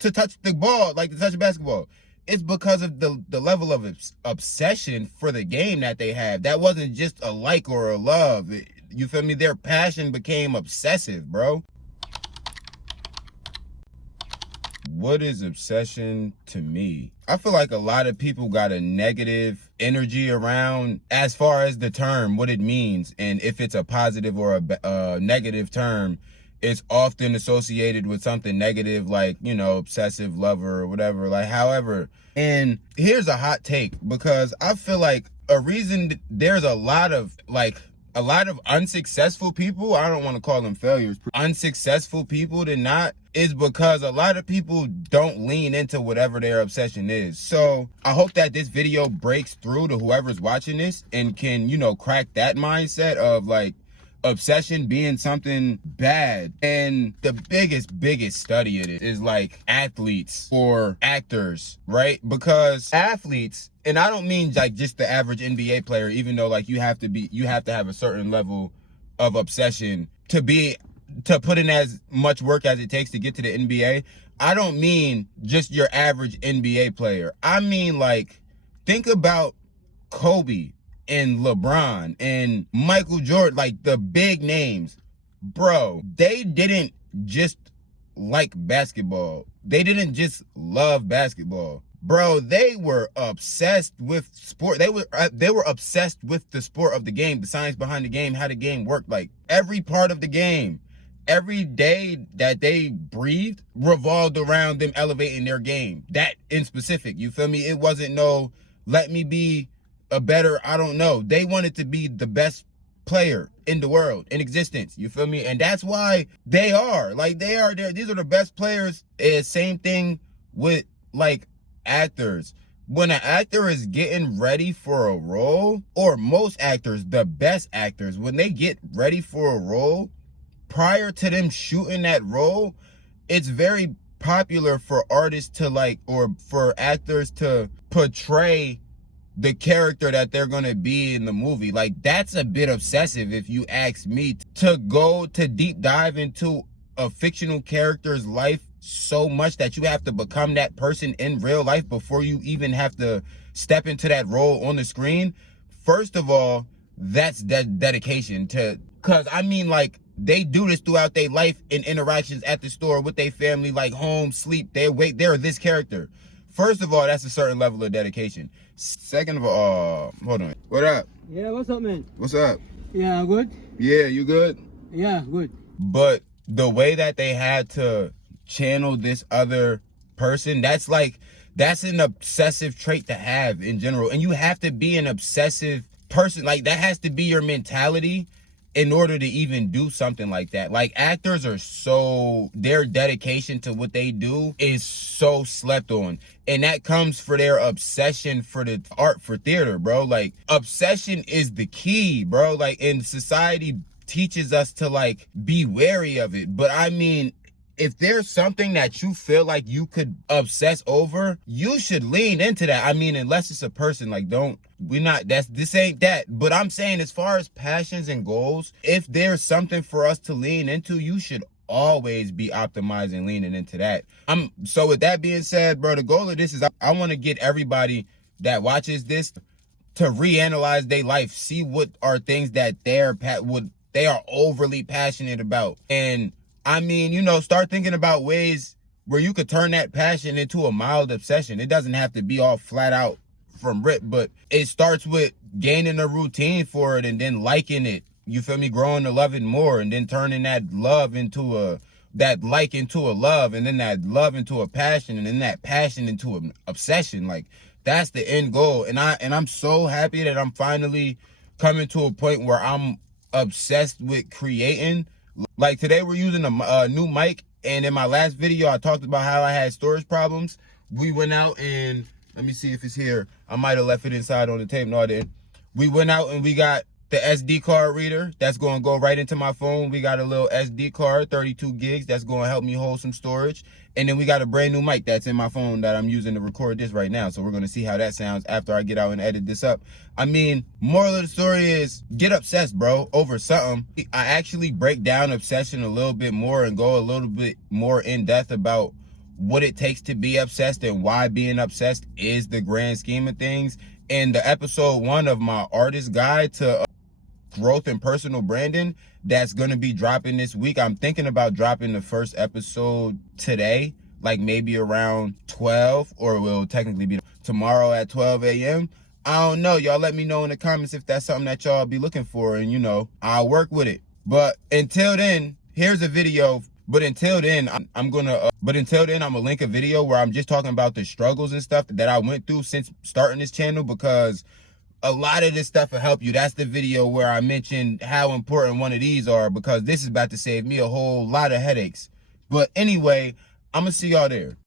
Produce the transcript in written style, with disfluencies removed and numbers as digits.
to touch the ball, like to touch a basketball. It's because of the level of obsession for the game that they have. That wasn't just a like or a love. You feel me? Their passion became obsessive, bro. What is obsession to me? I feel like a lot of people got a negative energy around as far as the term, what it means, and if it's a positive or a negative term. It's often associated with something negative, like, you know, obsessive lover or whatever, like, however. And here's a hot take, because I feel like a reason there's a lot of unsuccessful people, I don't want to call them failures, unsuccessful people is because a lot of people don't lean into whatever their obsession is. So I hope that this video breaks through to whoever's watching this and can, you know, crack that mindset of like, obsession being something bad. And the biggest study of it is like athletes or actors, right? Because athletes, and I don't mean like just the average NBA player, even though like you have to have a certain level of obsession to put in as much work as it takes to get to the NBA. I don't mean just your average NBA player. I mean, like, think about Kobe and LeBron and Michael Jordan, like the big names. Bro, they didn't just like basketball. They didn't just love basketball. Bro, they were obsessed with sport. They were obsessed with the sport of the game, the science behind the game, how the game worked, like every part of the game. Every day that they breathed revolved around them elevating their game. That in specific, you feel me? It wasn't no, let me be a better, I don't know. They wanted to be the best player in the world, in existence. You feel me? And that's why they are. Like, they are there. These are the best players. Same thing with, like, actors. When an actor is getting ready for a role, or most actors, the best actors, when they get ready for a role, prior to them shooting that role, it's very popular for artists to like, or for actors to portray the character that they're gonna be in the movie. Like, that's a bit obsessive if you ask me, to go to deep dive into a fictional character's life so much that you have to become that person in real life before you even have to step into that role on the screen. First of all, that's dedication to, cause I mean, like, they do this throughout their life in interactions at the store with their family, like home, sleep, they're this character. First of all, that's a certain level of dedication. Second of all, hold on. What up? Yeah, what's up, man? What's up? Yeah, good? Yeah, you good? Yeah, good. But the way that they had to channel this other person, that's an obsessive trait to have in general. And you have to be an obsessive person. Like, that has to be your mentality in order to even do something like that. Like, actors are their dedication to what they do is so slept on. And that comes for their obsession for the art, for theater, bro. Like, obsession is the key, bro. Like, and society teaches us to, like, be wary of it. But I mean, if there's something that you feel like you could obsess over, you should lean into that. I mean, unless it's a person, like, this ain't that. But I'm saying, as far as passions and goals, if there's something for us to lean into, you should always be optimizing, leaning into that. So with that being said, bro, the goal of this is I want to get everybody that watches this to reanalyze their life, see what are things that they are overly passionate about. And I mean, you know, start thinking about ways where you could turn that passion into a mild obsession. It doesn't have to be all flat out from rip, but it starts with gaining a routine for it and then liking it. You feel me? Growing to love it more, and then turning that love into that like into a love, and then that love into a passion, and then that passion into an obsession. Like, that's the end goal. And I'm so happy that I'm finally coming to a point where I'm obsessed with creating. Like, today we're using a new mic, and in my last video I talked about how I had storage problems. We went out and, let me see if it's here. I might have left it inside on the tape. No, I didn't. We went out and we got the SD card reader that's going to go right into my phone. We got a little SD card, 32 gigs, that's going to help me hold some storage. And then we got a brand new mic that's in my phone that I'm using to record this right now. So we're going to see how that sounds after I get out and edit this up. I mean, moral of the story is, get obsessed, bro, over something. I actually break down obsession a little bit more and go a little bit more in depth about what it takes to be obsessed and why being obsessed is the grand scheme of things. In the episode 1 of my artist guide to growth and personal branding that's going to be dropping this week, I'm thinking about dropping the first episode today, like maybe around 12, or it will technically be tomorrow at 12 a.m. I don't know. Y'all let me know in the comments if that's something that y'all be looking for, and you know, I'll work with it. But until then, here's a video. But until then, I'm gonna link a video where I'm just talking about the struggles and stuff that I went through since starting this channel, because a lot of this stuff will help you. That's the video where I mentioned how important one of these are, because this is about to save me a whole lot of headaches. But anyway, I'm gonna see y'all there.